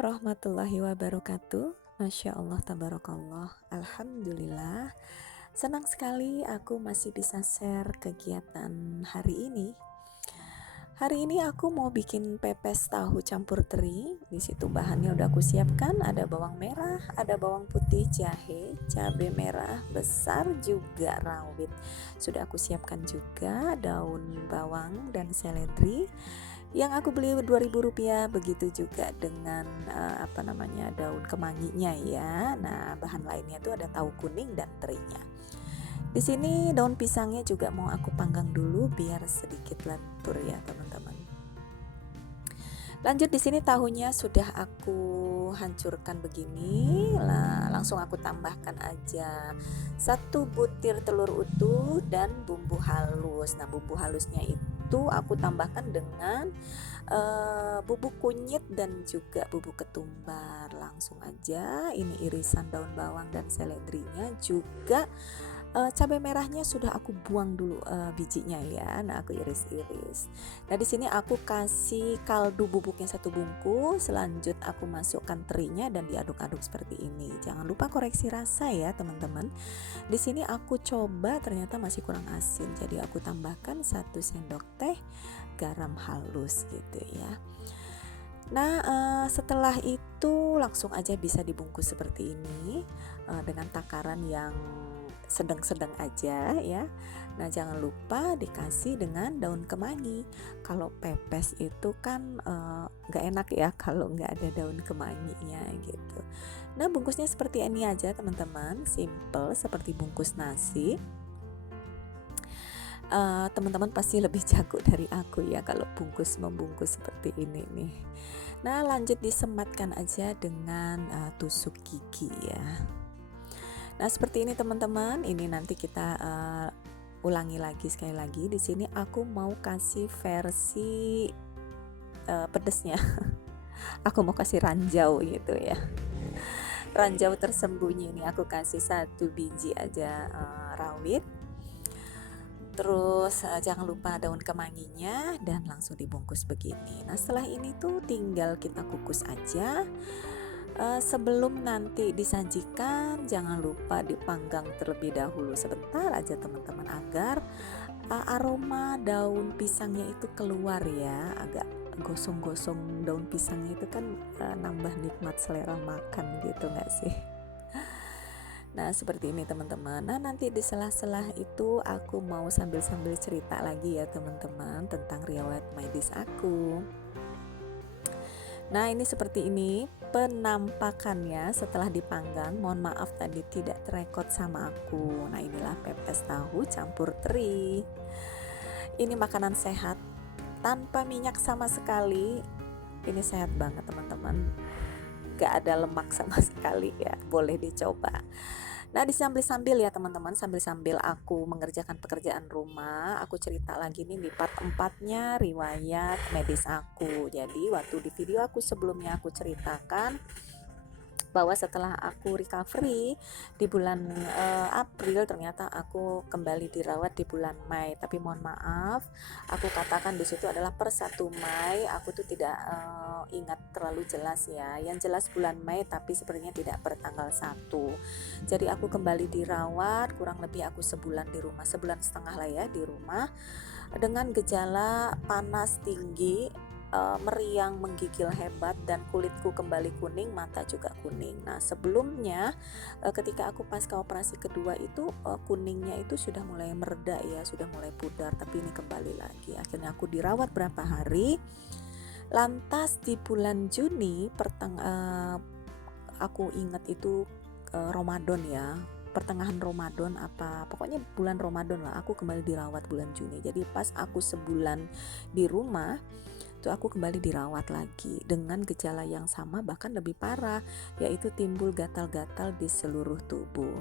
warahmatullahi wabarakatuh. Masya Allah, tabarakallah, alhamdulillah. Senang sekali aku masih bisa share kegiatan hari ini. Hari ini aku mau bikin pepes tahu campur teri. Di situ bahannya udah aku siapkan, ada bawang merah, ada bawang putih, jahe, cabai merah besar, juga rawit. Sudah aku siapkan juga daun bawang dan seledri yang aku beli Rp2.000. Begitu juga dengan daun kemanginya ya. Nah, bahan lainnya itu ada tahu kuning dan terinya. Di sini daun pisangnya juga mau aku panggang dulu biar sedikit lentur ya teman-teman. Lanjut, di sini tahunya sudah aku hancurkan begini. Langsung aku tambahkan aja 1 butir telur utuh dan bumbu halus. Nah, bumbu halusnya itu aku tambahkan dengan bubuk kunyit dan juga bubuk ketumbar. Langsung aja, ini irisan daun bawang dan seledrinya juga. Cabai merahnya sudah aku buang dulu bijinya ya. Nah, aku iris-iris. Nah, di sini aku kasih kaldu bubuknya 1 bungkus. Lanjut aku masukkan terinya dan diaduk-aduk seperti ini. Jangan lupa koreksi rasa ya teman-teman. Di sini aku coba ternyata masih kurang asin, jadi aku tambahkan 1 sendok teh garam halus gitu ya. Nah, setelah itu langsung aja bisa dibungkus seperti ini dengan takaran yang sedang-sedang aja ya. Nah, jangan lupa dikasih dengan daun kemangi. Kalau pepes itu kan nggak enak ya kalau nggak ada daun kemanginya gitu. Nah, bungkusnya seperti ini aja teman-teman, simple seperti bungkus nasi. Teman-teman pasti lebih jago dari aku ya kalau membungkus seperti ini nih. Nah, lanjut disematkan aja dengan tusuk gigi ya. Nah, seperti ini teman-teman. Ini nanti kita ulangi lagi sekali lagi. Di sini aku mau kasih versi pedesnya. Aku mau kasih ranjau gitu ya. Ranjau tersembunyi ini aku kasih 1 biji aja rawit. Terus jangan lupa daun kemanginya dan langsung dibungkus begini. Nah, setelah ini tuh tinggal kita kukus aja. Sebelum nanti disajikan jangan lupa dipanggang terlebih dahulu sebentar aja teman-teman, agar aroma daun pisangnya itu keluar ya. Agak gosong-gosong daun pisangnya itu kan nambah nikmat selera makan gitu gak sih? Nah, seperti ini teman-teman. Nah, nanti di sela-sela itu aku mau sambil-sambil cerita lagi ya teman-teman tentang riwayat medis aku. Nah, ini seperti ini penampakannya setelah dipanggang. Mohon maaf tadi tidak terekod sama aku. Nah, inilah pepes tahu campur teri. Ini makanan sehat tanpa minyak sama sekali. Ini sehat banget teman-teman. Gak ada lemak sama sekali ya. Boleh dicoba. Nah, disambil-sambil ya teman-teman, sambil-sambil aku mengerjakan pekerjaan rumah, aku cerita lagi nih di part 4-nya riwayat medis aku. Jadi waktu di video aku sebelumnya aku ceritakan bahwa setelah aku recovery di bulan April, ternyata aku kembali dirawat di bulan Mei. Tapi mohon maaf, aku katakan di situ adalah per 1 Mei. Aku tuh tidak ingat terlalu jelas ya. Yang jelas bulan Mei, tapi sepertinya tidak per tanggal 1. Jadi aku kembali dirawat, kurang lebih aku sebulan di rumah, 1,5 bulan lah ya di rumah, dengan gejala panas tinggi, meriang, menggigil hebat, dan kulitku kembali kuning, mata juga kuning. Nah, sebelumnya ketika aku pasca operasi kedua itu kuningnya itu sudah mulai mereda ya, sudah mulai pudar, tapi ini kembali lagi. Akhirnya aku dirawat berapa hari. Lantas di bulan Juni aku ingat itu Ramadan ya, pertengahan Ramadan pokoknya bulan Ramadan lah, aku kembali dirawat bulan Juni. Jadi pas aku sebulan di rumah tuh aku kembali dirawat lagi dengan gejala yang sama, bahkan lebih parah, yaitu timbul gatal-gatal di seluruh tubuh.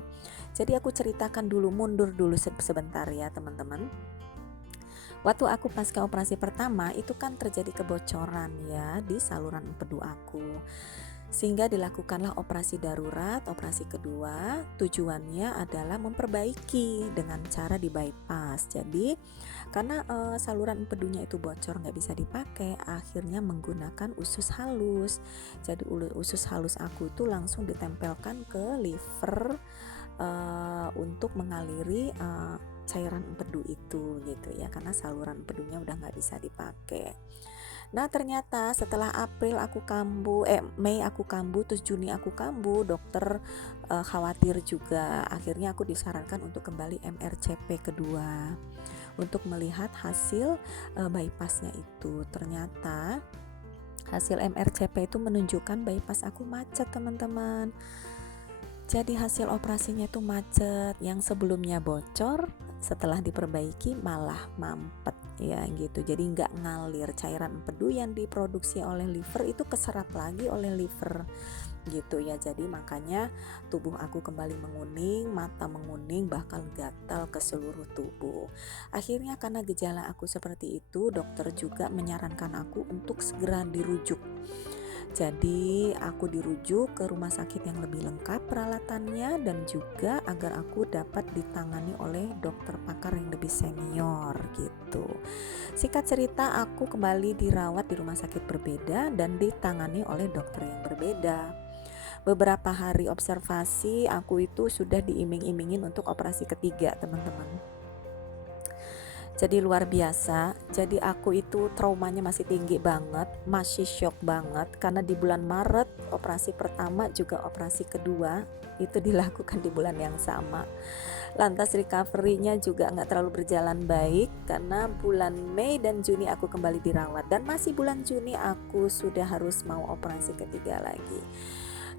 Jadi aku ceritakan dulu, mundur dulu sebentar ya teman-teman. Waktu aku pasca operasi pertama itu kan terjadi kebocoran ya di saluran empedu aku. Sehingga dilakukanlah operasi darurat, operasi kedua. Tujuannya adalah memperbaiki dengan cara di bypass. Jadi karena saluran empedunya itu bocor, nggak bisa dipakai, akhirnya menggunakan usus halus. Jadi usus halus aku itu langsung ditempelkan ke liver untuk mengaliri cairan empedu itu gitu ya, karena saluran empedunya udah nggak bisa dipakai. Nah ternyata setelah Mei aku kambuh, terus Juni aku kambuh, dokter khawatir juga. Akhirnya aku disarankan untuk kembali MRCP kedua untuk melihat hasil bypassnya itu. Ternyata hasil MRCP itu menunjukkan bypass aku macet, teman-teman. Jadi hasil operasinya itu macet, yang sebelumnya bocor setelah diperbaiki malah mampet ya gitu. Jadi nggak ngalir, cairan empedu yang diproduksi oleh liver itu keserap lagi oleh liver gitu ya. Jadi makanya tubuh aku kembali menguning, mata menguning, bahkan gatal ke seluruh tubuh. Akhirnya karena gejala aku seperti itu, dokter juga menyarankan aku untuk segera dirujuk. Jadi aku dirujuk ke rumah sakit yang lebih lengkap peralatannya, dan juga agar aku dapat ditangani oleh dokter pakar yang lebih senior gitu. Singkat cerita, aku kembali dirawat di rumah sakit berbeda dan ditangani oleh dokter yang berbeda. Beberapa hari observasi, aku itu sudah diiming-imingin untuk operasi ketiga, teman-teman. Jadi luar biasa. Jadi aku itu traumanya masih tinggi banget, masih shock banget, karena di bulan Maret operasi pertama juga operasi kedua itu dilakukan di bulan yang sama. Lantas recovery-nya juga nggak terlalu berjalan baik, karena bulan Mei dan Juni aku kembali dirawat, dan masih bulan Juni aku sudah harus mau operasi ketiga lagi.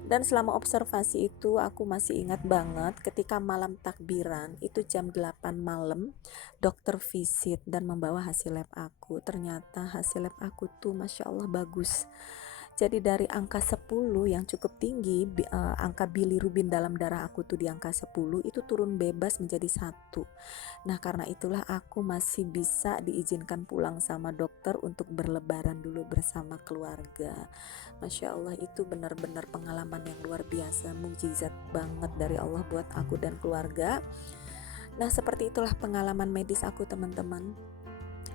Dan selama observasi itu aku masih ingat banget ketika malam takbiran itu jam 8 malam dokter visit dan membawa hasil lab aku. Ternyata hasil lab aku tuh Masya Allah bagus. Jadi dari angka 10 yang cukup tinggi, angka bilirubin dalam darah aku tuh di angka 10 itu turun bebas menjadi 1. Nah karena itulah aku masih bisa diizinkan pulang sama dokter untuk berlebaran dulu bersama keluarga. Masya Allah, itu benar-benar pengalaman yang luar biasa, mukjizat banget dari Allah buat aku dan keluarga. Nah seperti itulah pengalaman medis aku, teman-teman.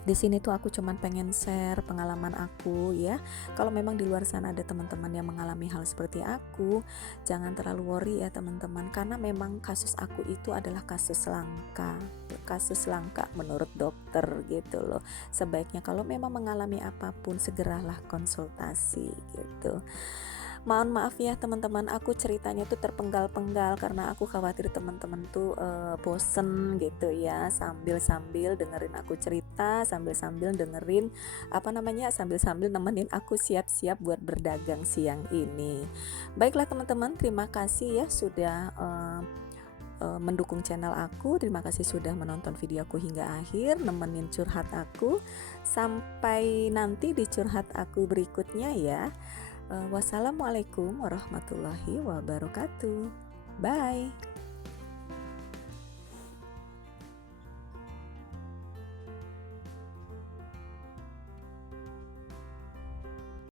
Di sini tuh aku cuman pengen share pengalaman aku ya. Kalau memang di luar sana ada teman-teman yang mengalami hal seperti aku, jangan terlalu worry ya teman-teman, karena memang kasus aku itu adalah kasus langka menurut dokter gitu loh. Sebaiknya kalau memang mengalami apapun segeralah konsultasi gitu. Mohon maaf ya teman-teman, aku ceritanya tuh terpenggal-penggal karena aku khawatir teman-teman tuh bosen gitu ya, sambil-sambil dengerin aku cerita, sambil-sambil dengerin sambil-sambil nemenin aku siap-siap buat berdagang siang ini. Baiklah teman-teman, terima kasih ya sudah mendukung channel aku. Terima kasih sudah menonton videoku hingga akhir, nemenin curhat aku. Sampai nanti di curhat aku berikutnya ya. Wassalamualaikum warahmatullahi wabarakatuh. Bye.